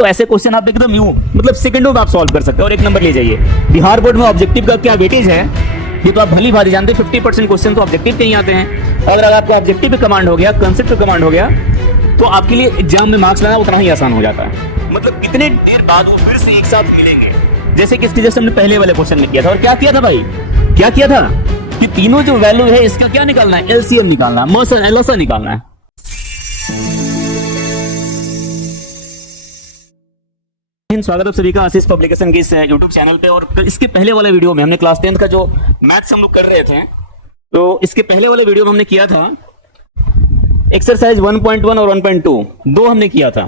तो ऐसे क्वेश्चन आप एकदम यूं मतलब सेकंडों में आप सॉल्व कर सकते हैं और एक नंबर ले जाइए। बिहार बोर्ड में ऑब्जेक्टिव का क्या वेटेज है ये तो आप भली भांति जानते हैं। 50% क्वेश्चन तो ऑब्जेक्टिव के ही आते हैं। अगर आपको ऑब्जेक्टिव पे कमांड हो गया, कंसेप्ट पे कमांड हो गया, तो आपके लिए एग्जाम में मार्क्स लाना उतना ही आसान हो जाता है। मतलब कितने देर बाद वो फिर से एक साथ मिलेंगे, जैसे कि इसके जैसे हमने पहले वाले क्वेश्चन में किया था। और क्या किया था भाई, क्या किया था कि तीनों जो वैल्यू है इसका क्या निकालना है, एलसीएम निकालना है, मौसा एलओसा निकालना है। स्वागत है सभी का आशीष पब्लिकेशन के इस यूट्यूब चैनल पे। और इसके पहले वाले वीडियो में हमने क्लास 10th का जो मैथ्स हम लोग कर रहे थे, तो इसके पहले वाले वीडियो में हमने किया था एक्सरसाइज 1.1 और 1.2 दो हमने किया था।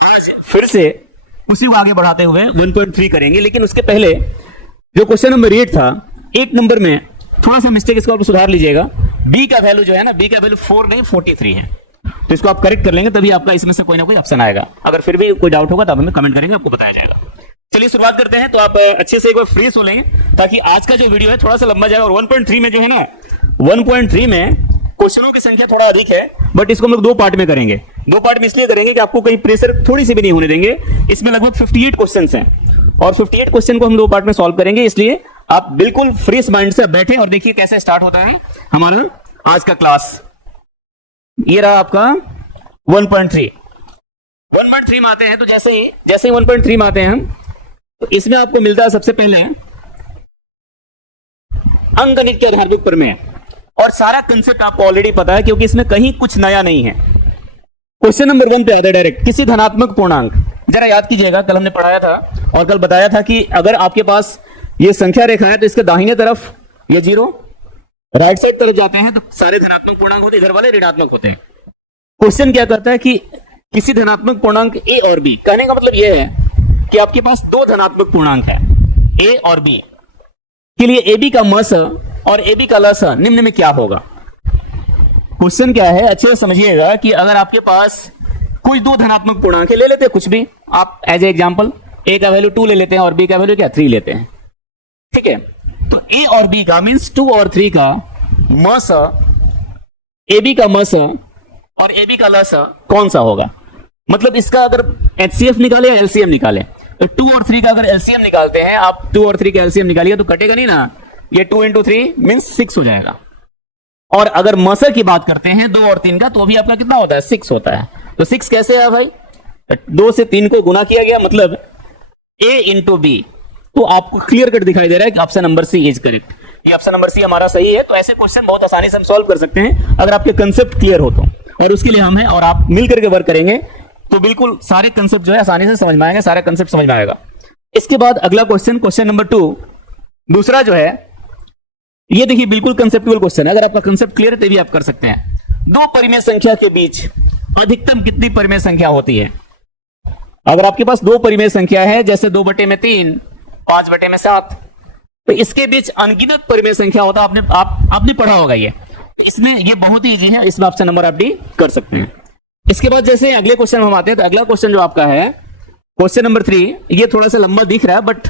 आज फिर से उसी को आगे बढ़ाते हुए 1.3 करेंगे। लेकिन उसके पहले जो क्वेश्चन नंबर 8 था, 8 नंबर में थोड़ा सा मिस्टेक इसको आप सुधार लीजिएगा। बी का वैल्यू जो है ना, बी का वैल्यू 4 नहीं 43 है। तो इसको आप करेक्ट कर लेंगे तभी आपका इसमें से कोई ना कोई ऑप्शन आएगा। अगर फिर भी कोई डाउट होगा तो आप हमें कमेंट करेंगे, आपको बताया जाएगा। चलिए शुरुआत करते हैं। तो आप अच्छे से एक बार फ्रेश हो लेंगे ताकि आज का जो वीडियो है थोड़ा सा लंबा जाएगा। और 1.3 में जो है ना, 1.3 में क्वेश्चनों की संख्या थोड़ा अधिक है, बट इसको हम लोग दो पार्ट में करेंगे। दो पार्ट में इसलिए करेंगे कि आपको कहीं प्रेशर थोड़ी सी भी नहीं होने देंगे। इसमें लगभग 58 क्वेश्चन हैं और 58 क्वेश्चन को हम दो पार्ट में सॉल्व करेंगे। इसलिए आप बिल्कुल फ्रेश माइंड से बैठे और देखिए कैसे स्टार्ट होता है हमारा आज का क्लास। ये रहा आपका 1.3 में आते हैं। तो जैसे ही 1.3 में आते हैं हम, तो इसमें आपको मिलता है सबसे पहले अंकगणित के आधारभूत प्रमेय। और सारा कंसेप्ट आपको ऑलरेडी पता है क्योंकि इसमें कहीं कुछ नया नहीं है। क्वेश्चन नंबर 1 पे आता है डायरेक्ट, किसी धनात्मक पूर्णांक। जरा याद कीजिएगा, कल हमने पढ़ाया था और कल बताया था कि अगर आपके पास ये संख्या रेखा है तो इसके दाहिने तरफ ये 0, राइट साइड तरफ जाते हैं तो सारे धनात्मक पूर्णांक होते हैं, इधर वाले ऋणात्मक होते हैं। क्वेश्चन क्या करता है कि किसी धनात्मक पूर्णांक ए और बी, कहने का मतलब यह है कि आपके पास दो धनात्मक पूर्णांक है ए और बी के लिए ए बी का मस और ए बी का लस निम्न में क्या होगा। क्वेश्चन क्या है, अच्छे से समझिएगा कि अगर आपके पास कोई दो धनात्मक पूर्णांक है, ले लेते हैं कुछ भी आप एज ए एग्जांपल, ए का वैल्यू 2 ले लेते हैं और बी का वैल्यू क्या 3 लेते हैं, ठीक है। तो ए और बी का मींस 2 और 3 का मस, ए बी का मस और ए बी का लस कौन सा होगा। मतलब इसका अगर एचसीएफ निकाले या एलसीएम निकाले, तो 2 और 3 का अगर एलसीएम निकालते हैं आप, 2 और 3 का एलसीएम निकालिए तो कटेगा नहीं ना, ये 2 into 3 मींस 6 हो जाएगा। और अगर मसर की बात करते हैं 2 और 3 का, तो अभी आपका कितना होता है 6 होता है। तो 6 कैसे है भाई, 2 से 3 को गुना किया गया, मतलब a इंटू बी। तो आपको क्लियर कट दिखाई दे रहा है कि option number C is correct. ये ऑप्शन नंबर सी हमारा सही है। तो ऐसे क्वेश्चन बहुत आसानी से हम सॉल्व कर सकते हैं अगर आपके कंसेप्ट क्लियर हो तो। और उसके लिए हम हैं और आप मिलकर के वर्क करेंगे तो बिल्कुल सारे कंसेप्ट जो है आसानी से समझ में आएंगे, सारे कंसेप्ट समझ में आएगा। इसके बाद अगला क्वेश्चन, क्वेश्चन नंबर 2, दूसरा जो है ये देखिए बिल्कुल कंसेप्चुअल क्वेश्चन है। अगर आपका कंसेप्ट क्लियर है तभी आप कर सकते हैं। दो परिमेय संख्या के बीच अधिकतम कितनी परिमेय संख्या होती है। अगर आपके पास दो परिमेय संख्या है, जैसे 2/3, 5/7, तो इसके बीच अनगिनत परिमेय संख्या होता है। आपने पढ़ा होगा ये। इसमें ये बहुत ही इजी है, इसमें ऑप्शन नंबर आप डी कर सकते हैं। इसके बाद जैसे अगले क्वेश्चन में हम आते हैं, तो अगला क्वेश्चन जो आपका है क्वेश्चन नंबर 3, ये थोड़ा सा लंबा दिख रहा है, बट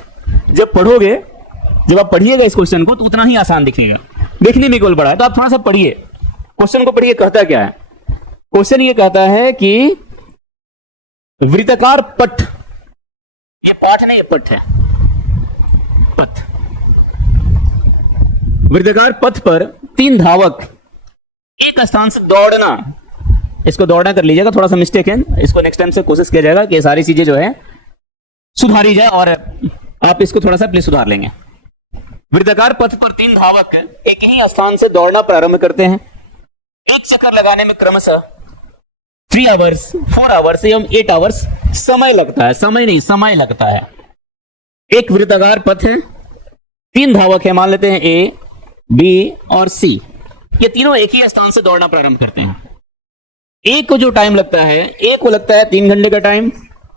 जब आप पढ़िएगा इस क्वेश्चन को तो उतना ही आसान दिखेगा। देखने में केवल बड़ा है, तो आप थोड़ा सा पढ़िए, क्वेश्चन को पढ़िए। कहता क्या है क्वेश्चन, ये कहता है कि वृत्ताकार पट, ये पाठ नहीं, ये पट है, पथ, वृत्ताकार पथ पर 3 धावक एक स्थान से दौड़ना, इसको दौड़ना कर लीजिएगा, थोड़ा सा मिस्टेक है, इसको नेक्स्ट टाइम से कोशिश किया जाएगा कि सारी चीजें जो है सुधारी जाए और आप इसको थोड़ा सा प्लीज सुधार लेंगे। वृत्ताकार पथ पर 3 धावक एक ही स्थान से दौड़ना प्रारंभ करते हैं। एक चक्कर लगाने में क्रमशः 3 आवर्स, 4 आवर्स एवं 8 आवर्स समय लगता है, समय लगता है। एक वृत्ताकार पथ है, 3 धावक है, मान लेते हैं ए, बी और सी, ये तीनों एक ही स्थान से दौड़ना प्रारंभ करते हैं। ए को जो टाइम लगता है, ए को लगता है 3 घंटे का टाइम,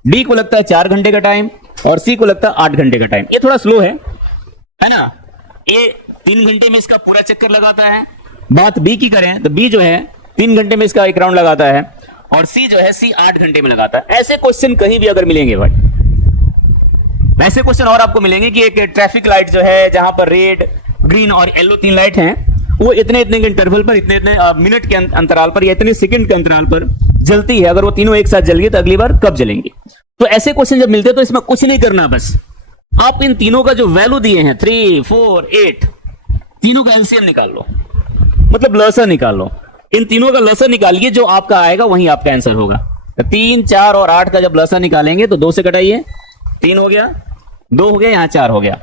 डी को लगता है 4 घंटे का टाइम और सी को लगता है 8 घंटे का टाइम। ये थोड़ा स्लो है ना। ए 3 घंटे में इसका पूरा चक्कर लगाता है। बात बी की करें तो बी जो है 3 घंटे में इसका एक राउंड लगाता है और सी जो है सी 8 घंटे में लगाता है। ऐसे क्वेश्चन कहीं भी अगर मिलेंगे भाई, ऐसे क्वेश्चन और आपको मिलेंगे कि एक ट्रैफिक लाइट जो है जहां पर रेड, ग्रीन और येलो 3 लाइट हैं, वो इतने इतने के इंटरवल पर, इतने इतने मिनट के अंतराल पर या इतने सेकंड के अंतराल पर जलती है। अगर वो तीनों एक साथ जल गई तो अगली बार कब जलेंगी। तो ऐसे क्वेश्चन जब मिलते हैं तो इसमें कुछ नहीं करना, बस आप इन तीनों का जो वैल्यू दिए हैं 3, 4, 8, तीनों का एलसीएम निकाल लो, मतलब लसा निकाल लो। इन तीनों का लसा निकालिए, जो आपका आएगा वही आपका आंसर होगा। 3, 4 और 8 का जब लसा निकालेंगे तो 2 से कटाइए, 3 हो गया, 2 हो गया, यहां 4 हो गया,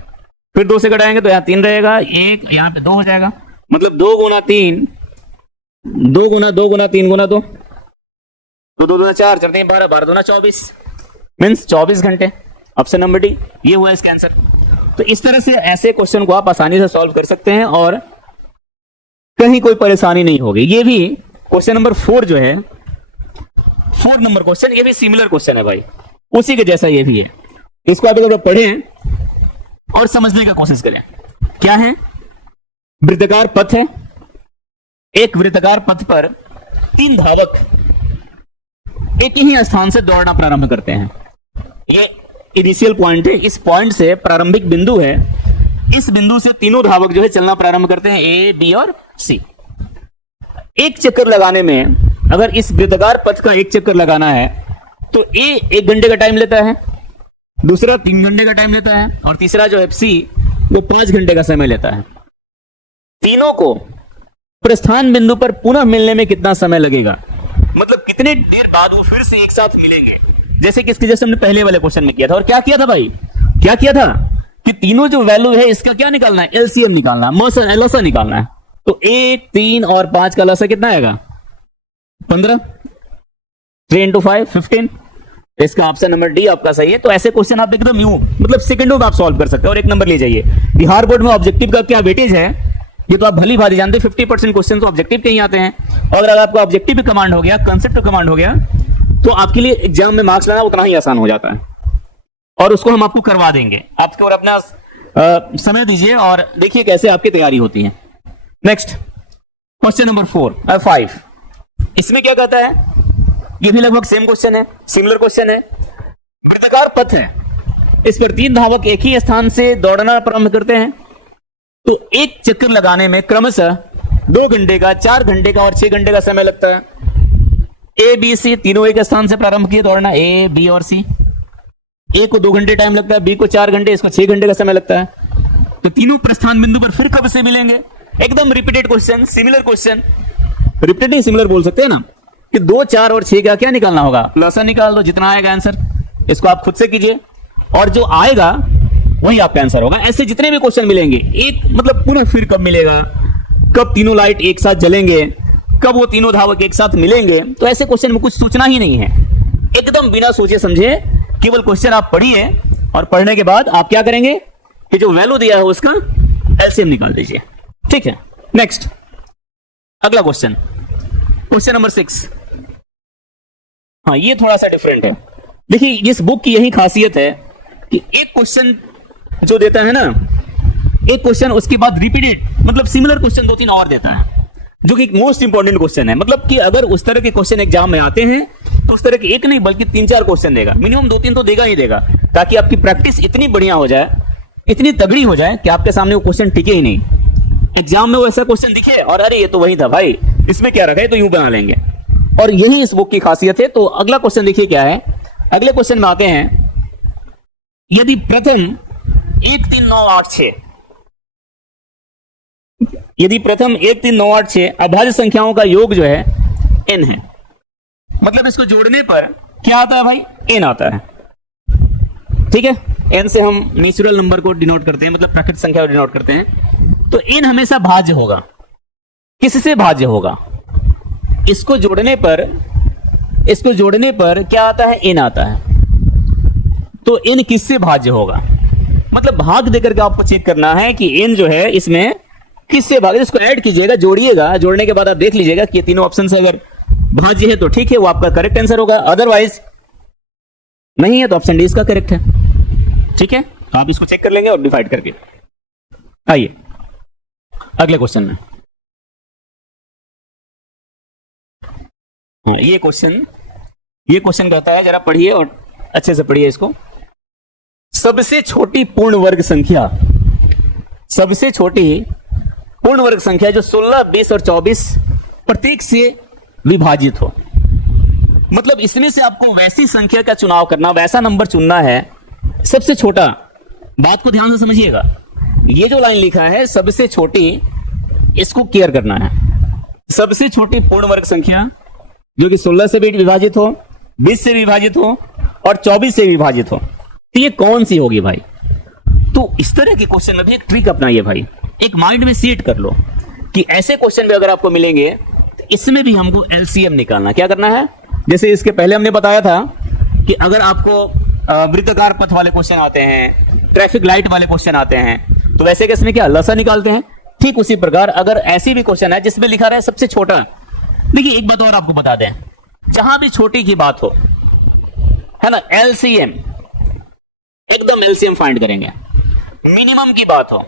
फिर 2 से कटाएंगे तो यहां 3 रहेगा, 1 यहां पे 2 हो जाएगा, मतलब 2 गुना 3, 2 गुना 2 गुना 3 गुना 2, तो 2 गुना 4, 4 3 12, 12 गुना 24, मीन्स 24 घंटे। ऑप्शन नंबर डी ये हुआ इसका आंसर। तो इस तरह से ऐसे क्वेश्चन को आप आसानी से सॉल्व कर सकते हैं और कहीं कोई परेशानी नहीं होगी। ये भी क्वेश्चन नंबर 4 जो है, 4 नंबर क्वेश्चन, ये भी सिमिलर क्वेश्चन है भाई, उसी के जैसा ये भी है। इसको आप अगर पढ़ें और समझने का कोशिश करें। क्या है? वृत्ताकार पथ है, एक वृत्ताकार पथ पर 3 धावक एक ही स्थान से दौड़ना प्रारंभ करते हैं। ये इनिशियल पॉइंट है, इस पॉइंट से प्रारंभिक बिंदु है, इस बिंदु से तीनों धावक जो है चलना प्रारंभ करते हैं, ए, बी और सी। एक चक्कर लगाने में, अगर इस वृत्ताकार पथ का एक चक्कर लगाना है तो ए 1 घंटे का टाइम लेता है, दूसरा 3 घंटे का टाइम लेता है और तीसरा जो है सी वो 5 घंटे का समय लेता है। तीनों को प्रस्थान बिंदु पर पुनः मिलने में कितना समय लगेगा, मतलब कितने देर बाद वो फिर से एक साथ मिलेंगे, जैसे कि इसके जैसे हमने पहले वाले क्वेश्चन में किया था। और क्या किया था भाई, क्या किया था कि तीनों जो वैल्यू है इसका क्या निकालना है, एलसीएम निकालना है, लसा निकालना है। तो 1, 3 और 5 का लसा कितना आएगा, 15, 3 into 5 15। इसका ऑप्शन नंबर डी आपका सही है। तो ऐसे क्वेश्चन आप एकदम यूं मतलब सेकंडों में आप सॉल्व कर सकते हैं। और एक नंबर ले जाइए, बिहार बोर्ड में ऑब्जेक्टिव का क्या वेटेज है ये तो आप भली भांति जानते हैं, 50% क्वेश्चन तो ऑब्जेक्टिव के ही आते हैं। और अगर आपको ऑब्जेक्टिव भी कमांड हो गया, कंसेप्ट कमांड हो गया, तो आपके लिए एग्जाम में मार्क्स लाना उतना ही आसान हो जाता है। और उसको हम आपको करवा देंगे, आपको और अपना समय दीजिए और देखिए कैसे आपकी तैयारी होती है। नेक्स्ट क्वेश्चन नंबर 5, इसमें क्या कहता है, ये भी लगभग सेम क्वेश्चन है, सिमिलर क्वेश्चन है। वृत्ताकार पथ है, इस पर 3 धावक एक ही स्थान से दौड़ना प्रारंभ करते हैं, तो एक चक्कर लगाने में क्रमशः 2 घंटे का, 4 घंटे का और 6 घंटे का समय लगता है। ए, बी, सी तीनों एक स्थान से प्रारंभ किए दौड़ना, ए, बी और सी। ए को 2 घंटे टाइम लगता है, बी को 4 घंटे, इसको 6 घंटे का समय लगता है। तो तीनों प्रस्थान बिंदु पर फिर कब से मिलेंगे, एकदम repeated question, similar question, repeated नहीं सिमिलर बोल सकते हैं ना, कि 2, 4 और 6 का क्या निकालना होगा, लसा निकाल दो, जितना आएगा आंसर। इसको आप खुद से कीजिए और जो आएगा वही आपका आंसर होगा। ऐसे जितने भी क्वेश्चन मिलेंगे, एक मतलब पुनः फिर कब मिलेगा, कब तीनों लाइट एक साथ जलेंगे, कब वो तीनों धावक एक साथ मिलेंगे, तो ऐसे क्वेश्चन में कुछ सोचना ही नहीं है, एकदम बिना सोचे समझे केवल क्वेश्चन आप पढ़िए और पढ़ने के बाद आप क्या करेंगे कि जो वैल्यू दिया है उसका एलसीएम निकाल दीजिए। ठीक है, नेक्स्ट अगला क्वेश्चन, क्वेश्चन नंबर 6। हाँ, ये थोड़ा सा डिफरेंट है। देखिए इस बुक की यही खासियत है कि एक क्वेश्चन जो देता है ना, एक क्वेश्चन उसके बाद रिपीटेड मतलब सिमिलर क्वेश्चन 2-3 और देता है, जो कि मोस्ट इंपॉर्टेंट क्वेश्चन है। मतलब कि अगर उस तरह के क्वेश्चन एग्जाम में आते हैं तो उस तरह के एक नहीं बल्कि 3-4 क्वेश्चन देगा, मिनिमम 2-3 तो देगा ही देगा, ताकि आपकी प्रैक्टिस इतनी बढ़िया हो जाए, इतनी तगड़ी हो जाए कि आपके सामने वो क्वेश्चन टिके ही नहीं। एग्जाम में वो ऐसा क्वेश्चन दिखे और अरे ये तो वही था भाई, इसमें क्या रखा है, तो यूं बना लेंगे। और यही इस बुक की खासियत है। तो अगला क्वेश्चन देखिए क्या है। अगले क्वेश्चन में आते हैं, यदि प्रथम 1 3 9 8 6, यदि प्रथम 1 3 9 8 6 अभाज्य संख्याओं का योग जो है n है, मतलब इसको जोड़ने पर क्या आता है भाई, n आता है। ठीक है, n से हम नेचुरल नंबर को डिनोट करते हैं, मतलब प्राकृतिक संख्या को डिनोट करते हैं। तो n हमेशा भाज्य होगा, किससे भाज्य होगा, इसको जोड़ने पर क्या आता है, n आता है। तो n किससे भाज्य होगा, मतलब भाग देकर के आपको चेक करना है कि n जो है इसमें किससे भाग, इसको ऐड कीजिएगा, जोड़िएगा, जोड़ने के बाद आप देख लीजिएगा कि ये तीनों ऑप्शन से अगर भाज्य है तो ठीक है, वो आपका करेक्ट आंसर होगा, अदरवाइज नहीं है तो ऑप्शन डी इसका करेक्ट है। ठीक है, आप इसको चेक कर लेंगे और डिवाइड करके। आइए अगले क्वेश्चन में। ये क्वेश्चन कहता है, जरा पढ़िए और अच्छे से पढ़िए इसको। सबसे छोटी पूर्ण वर्ग संख्या, सबसे छोटी पूर्ण वर्ग संख्या जो 16, 20 और 24 प्रत्येक से विभाजित हो। मतलब इसमें से आपको वैसी संख्या का चुनाव करना, वैसा नंबर चुनना है सबसे छोटा। बात को ध्यान से समझिएगा, ये जो लाइन लिखा है सबसे छोटी, इसको केयर करना है। सबसे छोटी पूर्ण वर्ग संख्या जो कि 16 से भी विभाजित हो, 20 से विभाजित हो और 24 से विभाजित हो, तो ये कौन सी होगी भाई? तो इस तरह के क्वेश्चन में भी एक ट्रिक अपनाइए भाई, एक माइंड में सेट कर लो कि ऐसे क्वेश्चन भी अगर आपको मिलेंगे तो इसमें भी हमको एलसीएम निकालना। क्या करना है? जैसे इसके पहले हमने बताया था कि अगर आपको वृत्ताकार पथ वाले क्वेश्चन आते हैं, ट्रैफिक लाइट वाले क्वेश्चन आते हैं, तो वैसे केस में क्या लसा निकालते हैं। ठीक उसी प्रकार अगर ऐसी भी क्वेश्चन है जिसमें लिखा रहा है सबसे छोटा, देखिए एक बात और आपको बता दें, जहां भी छोटी की बात हो, है ना, एलसीएम, एकदम एलसीएम फाइंड करेंगे। मिनिमम की बात हो,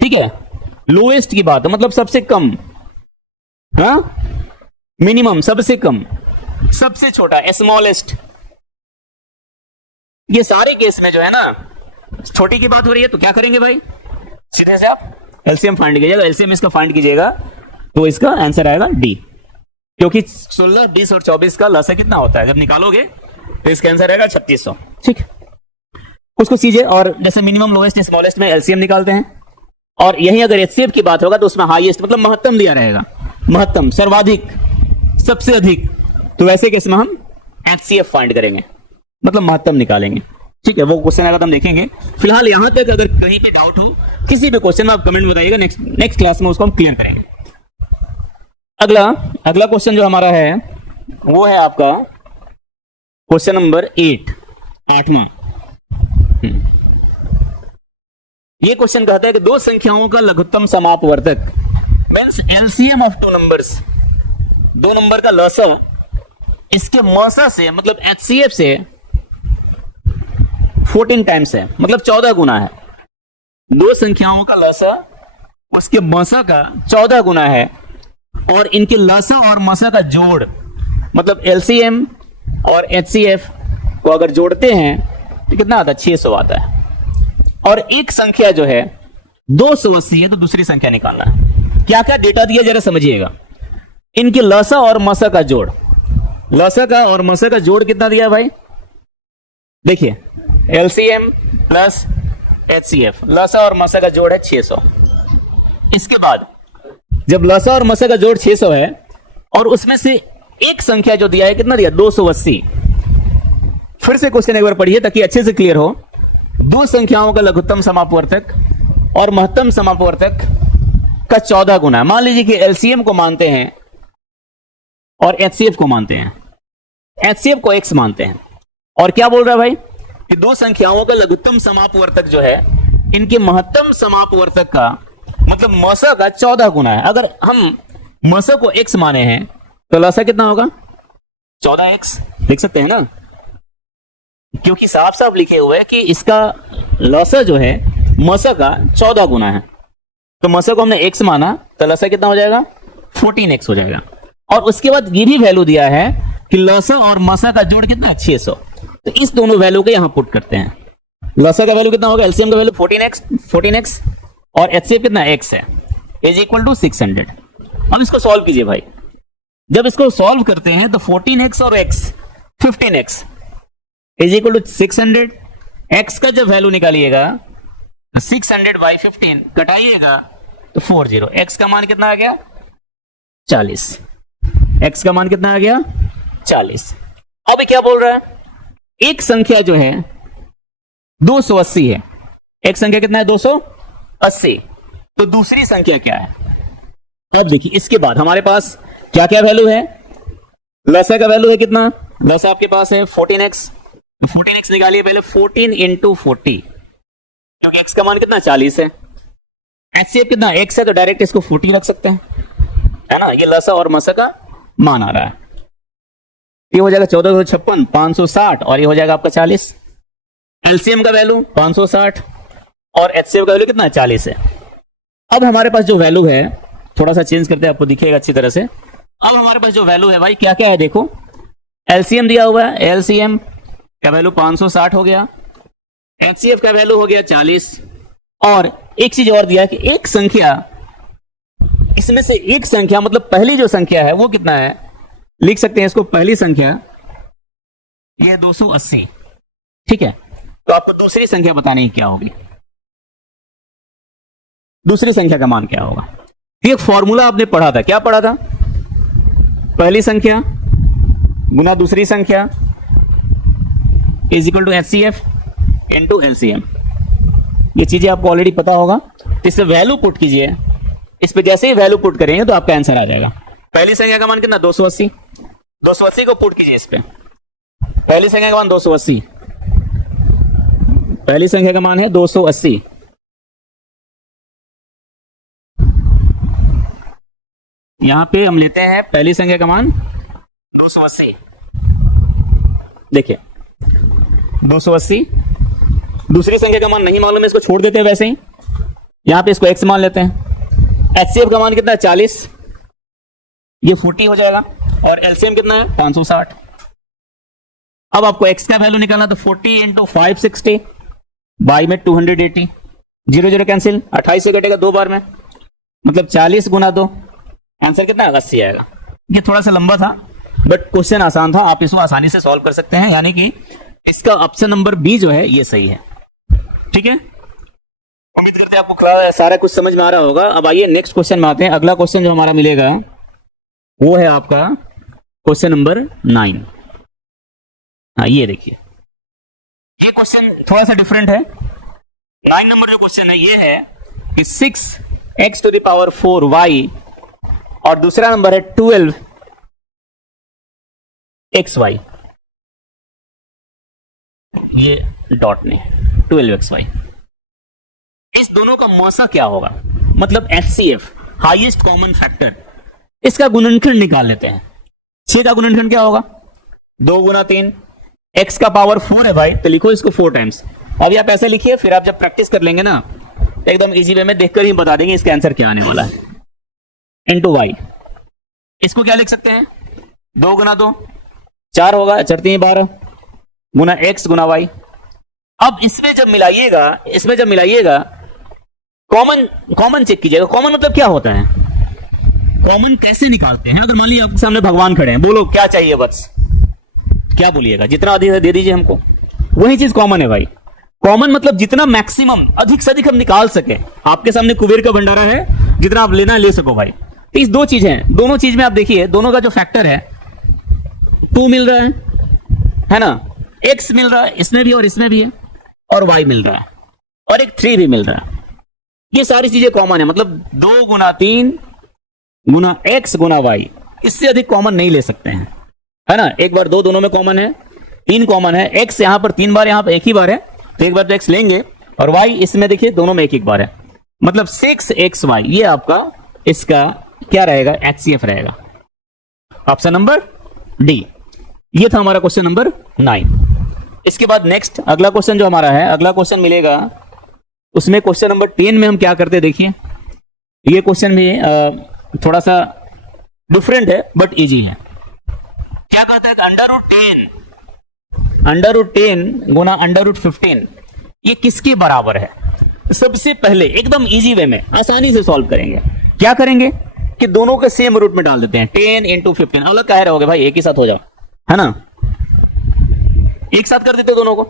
ठीक है, लोएस्ट की बात हो, मतलब सबसे कम, हाँ, मिनिमम सबसे कम, सबसे छोटा स्मॉलेस्ट, ये सारे केस में जो है ना छोटी की बात हो रही है, तो क्या करेंगे भाई? सीधे से आप एलसीएम फाइंड कीजिएगा। एलसीएम इसका फाइंड कीजिएगा तो इसका आंसर आएगा डी, क्योंकि 16, 20 और 24 का लसा कितना होता है, जब निकालोगे तो इसका आंसर आएगा 3600। ठीक, उसको सीजिए। और जैसे मिनिमम, लोएस्ट, स्मॉलेस्ट में एलसीएम निकालते हैं, और यही अगर एचसीएफ की बात होगा तो उसमें हाईएस्ट मतलब महत्तम दिया रहेगा, महत्तम, सर्वाधिक, सबसे अधिक, तो वैसे केस में हम एचसीएफ फाइंड करेंगे, मतलब महत्तम निकालेंगे। ठीक है, वो क्वेश्चन अगर हम देखेंगे। फिलहाल यहां तक अगर कहीं पे डाउट हो किसी भी क्वेश्चन में आप कमेंट बताइएगा, नेक्स्ट क्लास में उसको हम क्लियर करेंगे। अगला क्वेश्चन जो हमारा है वो है आपका क्वेश्चन नंबर 8, 8वां। ये क्वेश्चन कहता है कि दो संख्याओं का लघुत्तम समापवर्तक means LCM of two numbers, दो नंबर का लसा इसके मौसा से मतलब एचसीएफ से 14 टाइम्स है, मतलब 14 गुना है। दो संख्याओं का लसा उसके मौसा का 14 गुना है, और इनके लसा और मौसा का जोड़ मतलब एलसीएम और एचसीएफ को अगर जोड़ते हैं तो कितना आता है? 600 आता है। और एक संख्या जो है 280 है, तो दूसरी संख्या निकालना है। क्या क्या डेटा दिया जरा समझिएगा। इनके लसा और मसा का जोड़, लसा का और मसा का जोड़ कितना दिया है भाई? देखिए, एलसीएम प्लस एचसीएफ, लसा और मसा का जोड़ है 600। इसके बाद जब लसा और मसा का जोड़ 600 है और उसमें से एक संख्या जो दिया है कितना दिया? 280। फिर से क्वेश्चन एक बार पढ़िए ताकि अच्छे से क्लियर हो। दो संख्याओं का लघुत्तम समापवर्तक और महत्तम समापवर्तक का 14 गुना। मान लीजिए कि एलसीएम को मानते हैं और एचसीएफ को मानते हैं, एचसीएफ को x मानते हैं, और क्या बोल रहा है भाई कि दो संख्याओं का लघुत्तम समापवर्तक जो है इनके महत्तम समापवर्तक का मतलब मसा का 14 गुना है। अगर हम मसा को x माने हैं तो लसा कितना होगा? 14x लिख सकते हैं ना, क्योंकि साफ साफ लिखे हुए है कि इसका लसा जो है मसा का 14 गुना है। तो मसा को हमने x माना तो लसा कितना हो जाएगा? 14x हो जाएगा। और उसके बाद ये भी वैल्यू दिया है कि लसा और मसा का जोड़ कितना है? 600। तो इस दोनों वैल्यू को यहां पुट करते हैं। लसा का वैल्यू कितना होगा? एलसीएम का वैल्यू 14x और एचसीएफ कितना x है, इज इक्वल टू 600। अब इसको सॉल्व कीजिए भाई। जब इसको सॉल्व करते हैं तो 14x और x 15x is equal to 600। x का जब वैल्यू निकालिएगा 600 बाई 15 कटाइएगा तो 40। x का मान कितना आ गया? 40। x का मान कितना आ गया? 40। अब क्या बोल रहा है? एक संख्या जो है 280 है। एक संख्या कितना है? 280। तो दूसरी संख्या क्या है? अब देखिए, इसके बाद हमारे पास क्या क्या वैल्यू है? लसा का वैल्यू है कितना? लसा आपके पास है 14x। 14x निकालिए पहले, 14 इंटू 40, क्योंकि x का मान कितना? 40 है। एचसीएफ कितना? x है, तो डायरेक्ट इसको 40 रख सकते हैं, है ना। ये लसा और मसा का मान आ रहा है। ये हो जाएगा 1456, 560, और ये हो जाएगा आपका 40। एलसीएम का वैल्यू 560 और एचसीएफ का वैल्यू कितना? 40 है। अब हमारे पास जो वैल्यू है, थोड़ा सा चेंज करते हैं, आपको दिखेगा अच्छी तरह से। अब हमारे पास जो वैल्यू है भाई क्या क्या है देखो। एलसीएम दिया हुआ है, एलसीएम का वैल्यू 560 हो गया, एचसीएफ का वैल्यू हो गया 40, और एक चीज और दिया है कि एक संख्या, इसमें से एक संख्या मतलब पहली जो संख्या है वो कितना है? लिख सकते हैं इसको पहली संख्या ये 280, ठीक है। तो आपको दूसरी संख्या बतानी है क्या होगी, दूसरी संख्या का मान क्या होगा। ये फॉर्मूला आपने पढ़ा था, क्या पढ़ा था, पहली संख्या गुना दूसरी संख्या is equal to HCF into LCM। ये चीजें आपको ऑलरेडी पता होगा। इससे वैल्यू पुट कीजिए, इस पे जैसे ही वैल्यू पुट करेंगे तो आपका आंसर आ जाएगा। पहली संख्या का मान कितना 280, 280 को पुट कीजिए इस पे। पहली संख्या का मान 280, पहली संख्या का मान है 280। यहां पे हम लेते हैं पहली संख्या का मान 280, देखिए 280। दूसरी संख्या का मान नहीं मालूम है, इसको छोड़ देते हैं वैसे ही। यहां पे इसको x मान लेते हैं। HCF का मान कितना है 40, ये 40 हो जाएगा। और LCM कितना है 560। अब आपको x का वैल्यू निकालना, तो 40 इंटू 560 बाई में 280, 0 0 कैंसिल, 28 से कटेगा 2 बार में, मतलब 40 गुना 2, आंसर कितना है 80 आएगा। ये थोड़ा सा लंबा था बट क्वेश्चन आसान था, आप इसको आसानी से सॉल्व कर सकते हैं। यानी कि इसका ऑप्शन नंबर बी जो है ये सही है, ठीक है। उम्मीद करते हैं आपको सारा कुछ समझ में आ रहा होगा। अब आइए नेक्स्ट क्वेश्चन में आते हैं। अगला क्वेश्चन जो हमारा मिलेगा वो है आपका क्वेश्चन नंबर 9। हाँ ये देखिए, ये क्वेश्चन थोड़ा सा डिफरेंट है। 9 नंबर जो क्वेश्चन है ये है कि 6x to the power 4y और दूसरा नंबर है 12xy, ये डॉट नहीं 12xy, इस दोनों का मौसा क्या होगा, मतलब HCF हाईएस्ट कॉमन फैक्टर, इसका गुणनखंड निकाल लेते हैं। 6 का गुणनखंड क्या होगा 2 गुना 3, x का पावर 4 है भाई, तो लिखो इसको 4 टाइम्स। अब आप ऐसे लिखिए, फिर आप जब प्रैक्टिस कर लेंगे ना एकदम इजी वे में देखकर ही बता देंगे इसका आंसर क्या आने वाला है। इनटू y, इसको क्या लिख सकते हैं 2 गुना 2 4 होगा, 4 3 12 गुना x गुना y। अब इसमें जब मिलाइएगा कॉमन चेक कीजिएगा। कॉमन मतलब क्या होता है, कॉमन कैसे निकालते हैं। अगर मान लीजिए आपके सामने भगवान खड़े हैं, बोलो क्या चाहिए बस, क्या बोलिएगा, जितना अधिक दे दीजिए हमको, वही चीज कॉमन है भाई। कॉमन मतलब जितना मैक्सिमम अधिक से अधिक हम निकाल सके। आपके सामने कुबेर का भंडारा है, जितना आप लेना ले सको भाई। तो इस दो चीज हैं, दोनों चीज में आप देखिए दोनों का जो फैक्टर है 2 मिल रहा है ना, x मिल रहा है इसमें भी और इसमें भी है, और y मिल रहा है और एक 3 भी मिल रहा है। ये सारी चीजें कॉमन है, मतलब 2 गुना 3 गुना x गुना y, इससे अधिक कॉमन नहीं ले सकते हैं, है ना। एक बार 2 दोनों में कॉमन है, 3 कॉमन है, x यहां पर 3 बार, यहां पर एक ही बार है, तो एक बार तो x लेंगे, और y इसमें देखिए दोनों में एक एक बार है, मतलब 6xy, ये आपका इसका क्या रहेगा HCF रहेगा, ऑप्शन नंबर डी। ये था हमारा क्वेश्चन नंबर 9। इसके बाद नेक्स्ट अगला क्वेश्चन जो हमारा है, अगला क्वेश्चन मिलेगा, उसमें क्वेश्चन नंबर 10 में हम क्या करते हैं देखिए। ये क्वेश्चन भी थोड़ा सा डिफरेंट है बट इजी है। क्या कहता है √10 गुना √15 ये किसके बराबर है। सबसे पहले एकदम इजी वे में आसानी से सॉल्व करेंगे। क्या करेंगे कि दोनों के सेम रूट में डाल देते हैं, 10 इंटू 15। अलग कह रहे होगे भाई एक ही साथ हो जाओ, है ना, एक साथ कर देते दोनों को।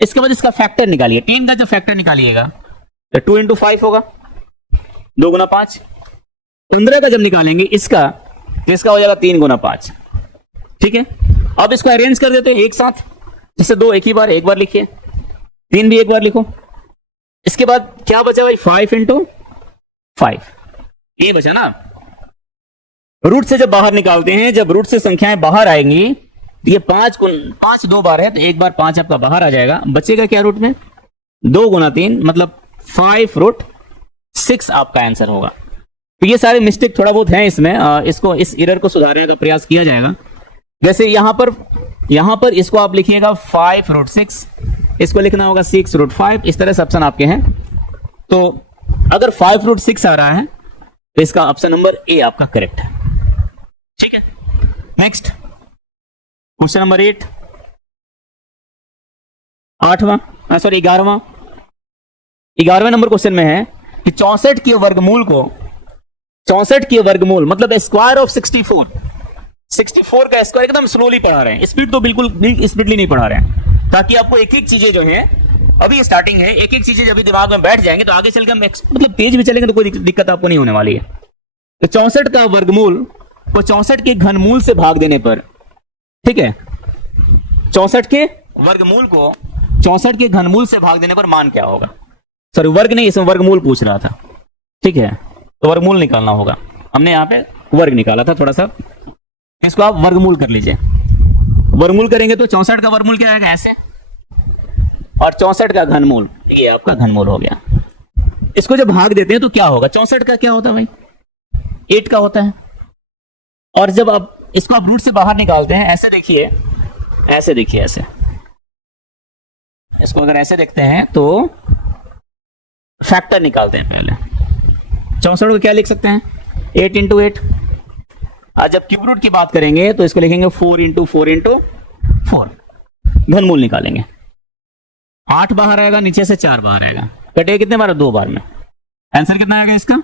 इसके बाद इसका फैक्टर निकालिए, 10 का जब फैक्टर निकालिएगा तो 2 इंटू 5 होगा, 2 गुना 5। 15 का जब निकालेंगे इसका, तो इसका हो जाएगा 3 गुना 5, ठीक है। अब इसको अरेंज कर देते हैं एक साथ, जैसे 2 एक ही बार, एक बार लिखिए, 3 भी एक बार लिखो। इसके बाद क्या बचा भाई 5 इंटू 5, ये बचा ना। रूट से जब बाहर निकालते हैं, जब रूट से संख्याएं बाहर आएंगी, तो ये 5 2 बार है, तो एक बार 5 आपका बाहर आ जाएगा, बचेगा क्या रूट में 2 गुना 3, मतलब 5√6 आपका आंसर होगा। तो ये सारे मिस्टेक थोड़ा बहुत हैं इसमें, इसको इस एरर को सुधारने का प्रयास किया जाएगा। जैसे यहां पर इसको आप लिखिएगा 5√6, इसको लिखना होगा 6√5, इस तरह से ऑप्शन आपके हैं। तो अगर 5√6 आ रहा है तो इसका ऑप्शन नंबर ए आपका करेक्ट है, ठीक है। नेक्स्ट क्वेश्चन नंबर 8, 11वां नंबर क्वेश्चन में है कि 64 के वर्गमूल मतलब स्क्वायर ऑफ 64, 64 का स्क्वायर एकदम स्लोली पढ़ा रहे हैं, स्पीड तो बिल्कुल स्पीडली नहीं पढ़ा रहे हैं, ताकि आपको एक एक चीजें जो है, अभी स्टार्टिंग है, एक एक चीजें जब दिमाग में बैठ जाएंगे तो आगे चल के हम मतलब तेज भी चलेंगे तो कोई दिक्कत आपको नहीं होने वाली है। तो 64 का वर्गमूल को 64 के घनमूल से भाग देने पर, ठीक है, 64 के वर्गमूल को 64 के घनमूल से भाग देने पर मान क्या होगा? सॉरी वर्ग नहीं, इसमें वर्गमूल पूछ रहा था, ठीक है, तो वर्गमूल निकालना होगा। हमने यहाँ पे वर्ग निकाला था थोड़ा सा, इसको आप वर्गमूल कर लीजिए। वर्गमूल करेंगे तो 64 का वर्गमूल क्या आएगा? ऐसे, और 64 का घनमूल, ये आपका घनमूल हो गया। इसको जब भाग देते हैं तो क्या होगा? 64 का क्या होता है भाई? 8 का होता है। और जब आप इसको आप रूट से बाहर निकालते हैं, ऐसे देखिए, ऐसे देखिए, ऐसे, इसको अगर ऐसे देखते हैं तो फैक्टर निकालते हैं पहले। 64 को क्या लिख सकते हैं? 8 इंटू 8। आज जब क्यूब रूट की बात करेंगे तो इसको लिखेंगे 4 इंटू 4 इंटू 4। घनमूल निकालेंगे, 8 बाहर आएगा, नीचे से 4 बाहर आएगा, कटेगा कितने बार? 2 बार में। आंसर कितना आएगा इसका?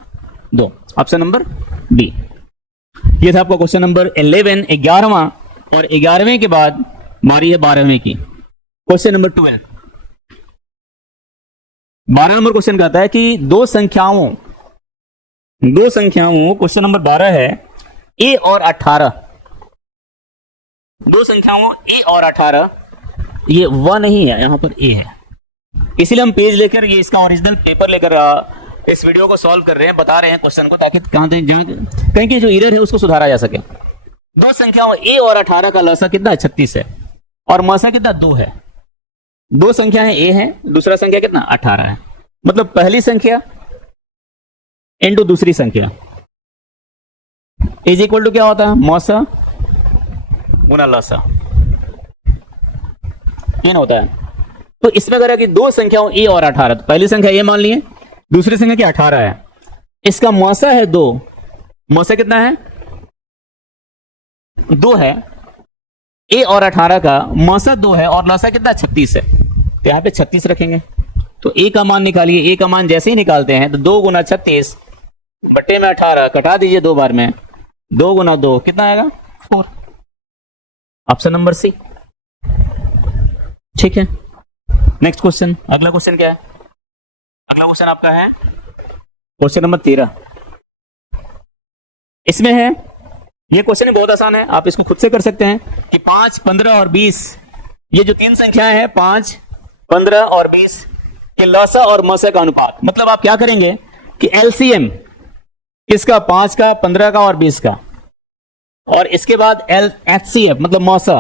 2। Option number B. ये था आपका क्वेश्चन नंबर 11, 11वां, और 11वें के बाद मारी है 12वें की। क्वेश्चन नंबर 12, 12 नंबर क्वेश्चन कहता है कि दो संख्याओं, क्वेश्चन नंबर 12 है, a और 18, दो संख्याओं a और 18, ये व नहीं है, यहां पर a है, इसीलिए हम पेज लेकर, ये इसका ओरिजिनल पेपर लेकर इस वीडियो को सॉल्व कर रहे हैं, बता रहे हैं क्वेश्चन को, ताकि कहीं की जो एरर है उसको सुधारा जा सके। दो संख्याओं a और 18 का लसा कितना है? 36 है, और मसा कितना? 2 है। दो संख्याएं a है, दूसरा संख्या कितना? 18 है। मतलब पहली संख्या इंटू दूसरी संख्या इज इक्वल टू क्या होता है? मौसा गुना लसा, इन होता है। तो इसमें करें कि दो संख्याओं a और 18, तो पहली संख्या a मान लिए, दूसरी संख्या क्या? 18 है, इसका मौसा है 2, मौसा कितना है? 2 है। a और 18 का मौसा 2 है और लसा कितना? 36 है, तो यहां पे 36 रखेंगे। तो a का मान निकालिए, a का मान जैसे ही निकालते हैं तो 2 गुना 36 बट्टे में 18, कटा दीजिए 2 बार में, 2 गुना 2 कितना आएगा? 4। ऑप्शन नंबर सी, ठीक है। नेक्स्ट क्वेश्चन, अगला क्वेश्चन क्या है? अगला क्वेश्चन आपका है क्वेश्चन नंबर 13। इसमें है, ये क्वेश्चन बहुत आसान है, आप इसको खुद से कर सकते हैं कि 5, 15 और 20, ये जो तीन संख्याएं हैं 5, 15 और 20 के लसा और मसा का अनुपात। मतलब आप क्या करेंगे कि एलसीएम किसका? 5 का, 15 का और 20 का, और इसके बाद एचसीएफ मतलब मौसा,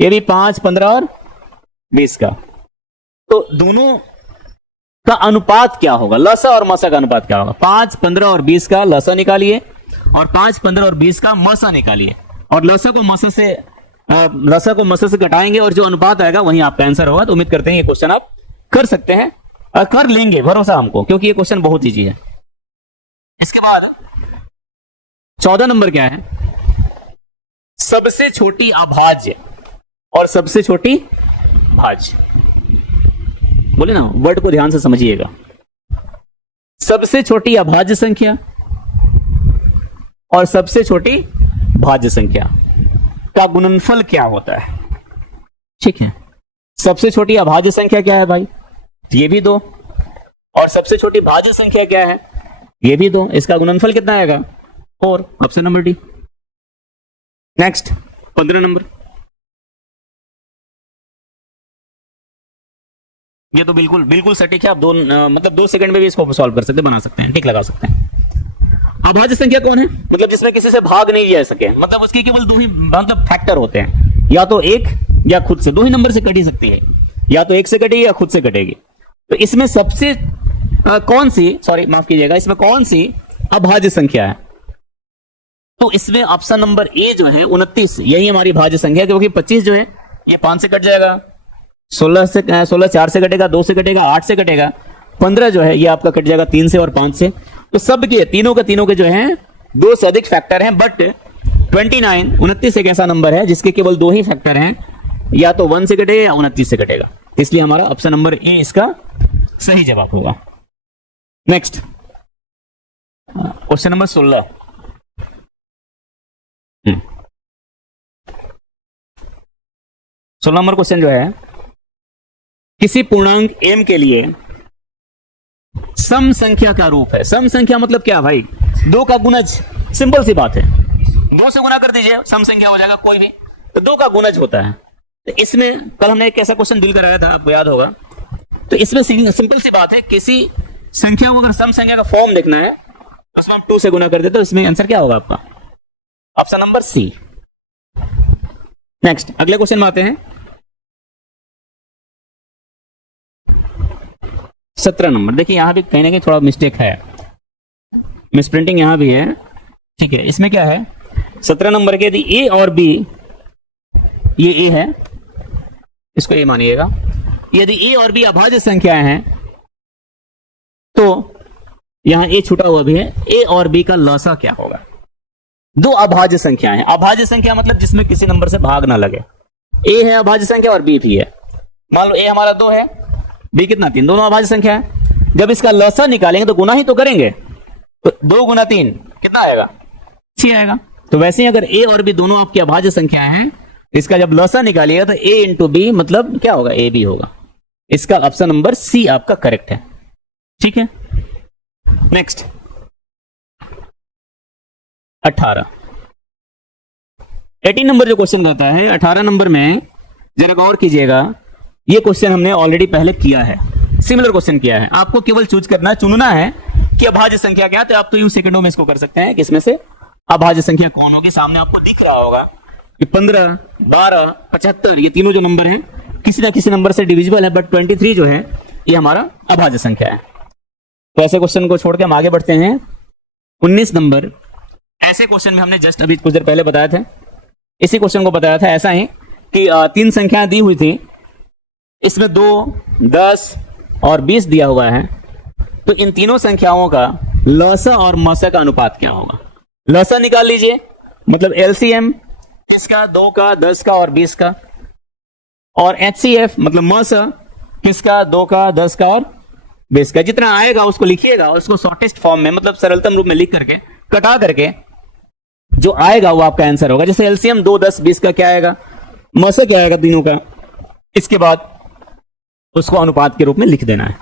ये भी 5, 15 और 20 का। तो दोनों का अनुपात क्या होगा? लसा और मसा का अनुपात क्या होगा? 5, 15 और 20 का लसा निकालिए, और 5, 15 और 20 का मसा निकालिए, और लसा को मसा से घटाएंगे, और जो अनुपात आएगा वही आपका आंसर होगा। तो उम्मीद करते हैं ये क्वेश्चन आप कर सकते हैं, और कर लेंगे, भरोसा हमको, क्योंकि ये क्वेश्चन बहुत ईजी है। इसके बाद 14 नंबर क्या है? सबसे छोटी अभाज्य और सबसे छोटी भाज्य। बोले ना, वर्ड को ध्यान से समझिएगा। सबसे छोटी अभाज्य संख्या और सबसे छोटी भाज्य संख्या का गुणनफल क्या होता है? ठीक है, सबसे छोटी अभाज्य संख्या क्या है भाई? ये भी 2, और सबसे छोटी भाज्य संख्या क्या है? ये भी 2। इसका गुणनफल कितना आएगा? 4। Option number D. Next 15 number, ये तो बिल्कुल सटीक है। आप मतलब 2 सेकंड में भी इसको सॉल्व कर सकते हैं, बना सकते हैं, टिक लगा सकते हैं। अभाज्य संख्या कौन है? मतलब जिसमें किसी से भाग नहीं जा सके, मतलब उसके केवल 2 ही मतलब फैक्टर होते हैं, या तो 1 या खुद से। 2 ही नंबर से कट ही सकती है, या तो 1 से कटेगी या खुद से कटेगी। तो इसमें सबसे कौन सी, सॉरी माफ कीजिएगा, इसमें कौन सी अभाज्य संख्या है? तो इसमें ऑप्शन नंबर ए जो है 29, यही हमारी भाज्य संख्या, क्योंकि 25 जो है ये 5 से कट जाएगा, 16 4 से कटेगा, 2 से कटेगा, 8 से कटेगा, 15 जो है ये आपका कट जाएगा 3 से और 5 से। तो सबके तीनों के जो है 2 से अधिक फैक्टर हैं, बट 29 एक ऐसा नंबर है जिसके केवल 2 ही फैक्टर हैं, या तो 1 से कटेगा या 29 से कटेगा। इसलिए हमारा ऑप्शन नंबर ए इसका सही जवाब होगा। Next question number 16। 16 number question जो है, किसी पूर्णांक m के लिए सम संख्या का रूप है। सम संख्या मतलब क्या भाई? दो का गुणज। सिंपल सी बात है, 2 से गुना कर दीजिए, सम संख्या हो जाएगा कोई भी, तो 2 का गुणज होता है। तो इसमें कल हमने एक ऐसा क्वेश्चन डील कराया था, आपको याद होगा। तो इसमें सिंपल सी बात है, किसी संख्या को अगर सम संख्या का फॉर्म देखना है तो उसमें हम 2 से गुना कर देते, तो इसमें आंसर क्या होगा आपका? Option number C. नेक्स्ट, अगले क्वेश्चन में आते हैं। 17 नंबर देखिए, यहां भी कहीं ना कहीं थोड़ा मिस्टेक है, मिसप्रिंटिंग यहां भी है। ठीक है, इसमें क्या है? 17 नंबर के यदि ए और बी, ये ए है, इसको ए मानिएगा, यदि ए और बी अभाज्य संख्याएं हैं तो यहां ए छूटा हुआ भी है, ए और बी का लसा क्या होगा? दो अभाज्य संख्याएं हैं। अभाज्य संख्या मतलब जिसमें किसी नंबर से भाग ना लगे। ए है अभाज्य संख्या और बी भी है। मान लो ए हमारा 2 है, बी कितना? 3, दोनों अभाज्य संख्या है। जब इसका लसा निकालेंगे तो गुना ही तो करेंगे, तो 2 गुना 3 कितना आएगा? 6 आएगा। तो वैसे ही अगर ए और बी दोनों आपकी अभाज्य संख्याएं हैं, इसका जब लसा निकालिएगा तो ए इंटू बी मतलब क्या होगा? ए बी होगा। इसका ऑप्शन नंबर सी आपका करेक्ट है। ठीक है, नेक्स्ट 18 नंबर जो क्वेश्चन रहता है, 18 नंबर में जरा गौर कीजिएगा। ये क्वेश्चन हमने ऑलरेडी पहले किया है, सिमिलर क्वेश्चन किया है। आपको केवल चुनना है कि अभाज्य संख्या क्या है, तो आप तो यूं सेकंडों में इसको कर सकते हैं कि इसमें से अभाज्य संख्या कौन होगी। सामने आपको दिख रहा होगा कि 15, 12, 75 ये तीनों जो नंबर हैं किसी ना किसी नंबर से डिविजिबल है, बट 23 जो है ये हमारा अभाज्य संख्या है। तो ऐसे क्वेश्चन को छोड़ के हम आगे बढ़ते हैं। 19 नंबर, ऐसे क्वेश्चन में हमने जस्ट अभी कुछ देर पहले बताया था, इसी क्वेश्चन को बताया था। ऐसा है कि 3 संख्याएं दी हुई थी, इसमें 2, 10 और 20 दिया हुआ है। तो इन तीनों संख्याओं का लसा और मसा का अनुपात क्या होगा? लसा निकाल लीजिए, मतलब एलसीएम किसका? 2 का, 10 का और 20 का। और एचसीएफ मतलब मसा किसका? 2 का, 10 का और 20 का। जितना आएगा उसको लिखिएगा, उसको शॉर्टेस्ट फॉर्म में मतलब सरलतम रूप में लिख करके कटा करके जो आएगा वो आपका आंसर होगा। जैसे एलसीएम 2, 10, 20 का क्या आएगा, मसा क्या आएगा तीनों का, इसके बाद उसको अनुपात के रूप में लिख देना है।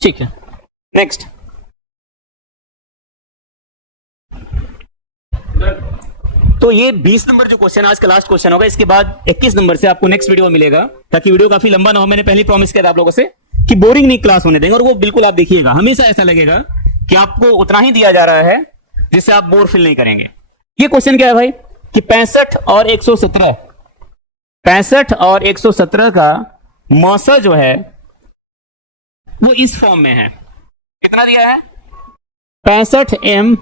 ठीक है, नेक्स्ट तो ये 20 नंबर जो क्वेश्चन आज का लास्ट क्वेश्चन होगा। इसके बाद 21 नंबर से आपको नेक्स्ट वीडियो मिलेगा, ताकि वीडियो काफी लंबा ना हो। मैंने पहले प्रॉमिस किया था आप लोगों से कि बोरिंग नहीं क्लास होने देंगे, और वो बिल्कुल आप देखिएगा। हमेशा ऐसा लगेगा कि आपको उतना ही दिया जा रहा है जिससे आप बोर फील नहीं करेंगे। ये क्वेश्चन क्या है भाई कि 65 और 117 का मौसा जो है वो इस फॉर्म में है। कितना दिया है? 65m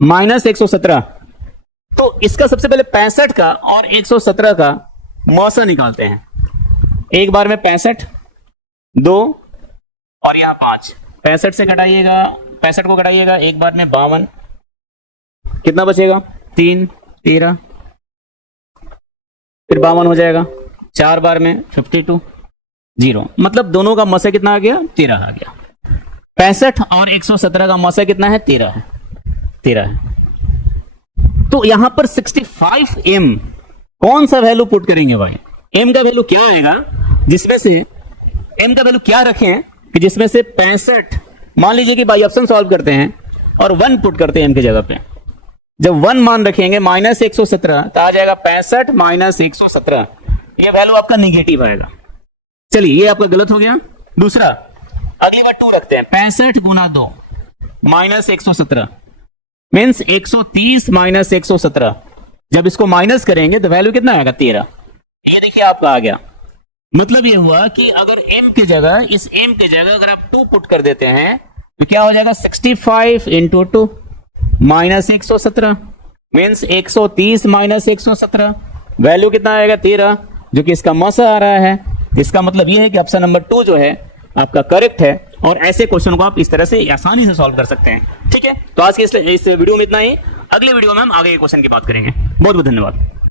- 117। तो इसका सबसे पहले 65 का और 117 का मौसा निकालते हैं। एक बार में 65, 2 और यहां 5। 65 से घटाइएगा, 65 को घटाइएगा, एक बार में 52, कितना बचेगा? 3, 13, फिर 52 हो जाएगा। 4 बार में 52, 0, मतलब दोनों का मौसा कितना आ गया? 13 आ गया। 65 और 117 का मौसा कितना है? 13 है। तो यहां पर 65m कौन सा वैल्यू पुट करेंगे भाई? m का वैल्यू क्या आएगा जिसमें से m का वैल्यू क्या रखें कि जिसमें से 65, मान लीजिए कि भाई ऑप्शन सॉल्व करते हैं और 1 पुट करते हैं m की जगह पे। जब 1 मान रखेंगे -117 तो आ जाएगा 65 - 117। ये वैल्यू आपका निगेटिव आएगा। चलिए, ये आपका गलत हो गया। दूसरा, अगली बार 2 रखते हैं। 65 × 2 -117 मीन्स 130 - 117। जब इसको माइनस करेंगे तो वैल्यू कितना आएगा? 13। ये देखिए आपका आ गया। मतलब ये हुआ कि अगर m की जगह, इस m की जगह अगर आप 2 पुट कर देते हैं तो क्या हो जाएगा? 65 × 2 -117 मीन्स 130 - 117। वैल्यू कितना आएगा? 13, जो कि इसका मौसा आ रहा है। इसका मतलब यह है कि ऑप्शन नंबर 2 जो है आपका करेक्ट है। और ऐसे क्वेश्चन को आप इस तरह से आसानी से सॉल्व कर सकते हैं। ठीक है, तो आज के इस वीडियो में इतना ही। अगले वीडियो में हम आगे के क्वेश्चन की बात करेंगे। बहुत बहुत धन्यवाद।